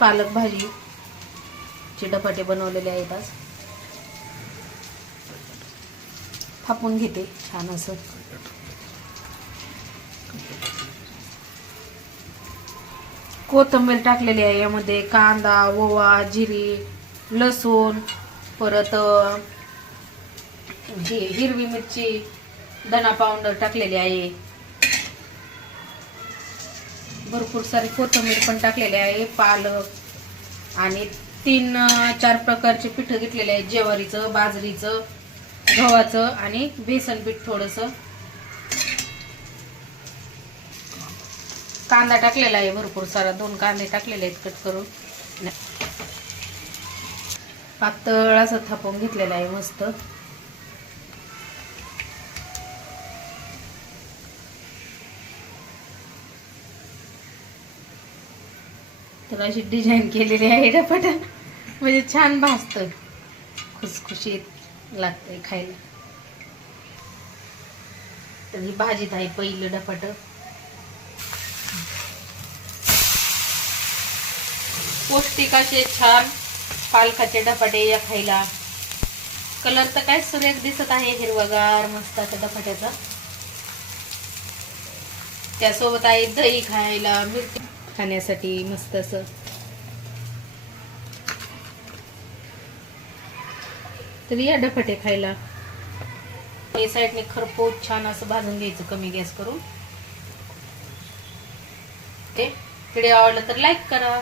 पालक भाजी चे डपाटे बनवलेले आहेत आज. थापून घेते छान असं. कोथिंबीर टाकलेली आहे यामध्ये कांदा ओवा जिरी लसूण परत हिरवी मिरची दणा पावडर टाकलेली आहे. भरपूर सारी कोथिंबीर पण टाकलेली आहे पालक आणि तीन चार प्रकारचे पिठं घेतलेले आहेत ज्वारीचं बाजरीचं गव्हाचं आणि बेसन पीठ थोडंसं. कांदा टाकलेला आहे भरपूर सारा दोन कांदे टाकलेले आहेत कट करून. पातळ असं थापून घेतलेलं आहे मस्त. तर अशी डिझाईन केलेली आहे डपाटा म्हणजे छान भाजतं खुसखुशीत लागतंय खायला. तर ही भाजीत आहे पहिलं डपाट. पौष्टिक असे छान पालकाचे डपाटे या खायला. कलर तर काय सुरेख दिसत आहे हिरवागार मस्त आता डपाट्याचा. त्यासोबत आहे दही खायला मिरची. खाण्यासाठी मस्त असं. तर या डफटे खायला. हे साईडने खरपूस छान असं भाजून घ्यायचं कमी गॅस करून. ते व्हिडिओ आवडला तर लाईक करा.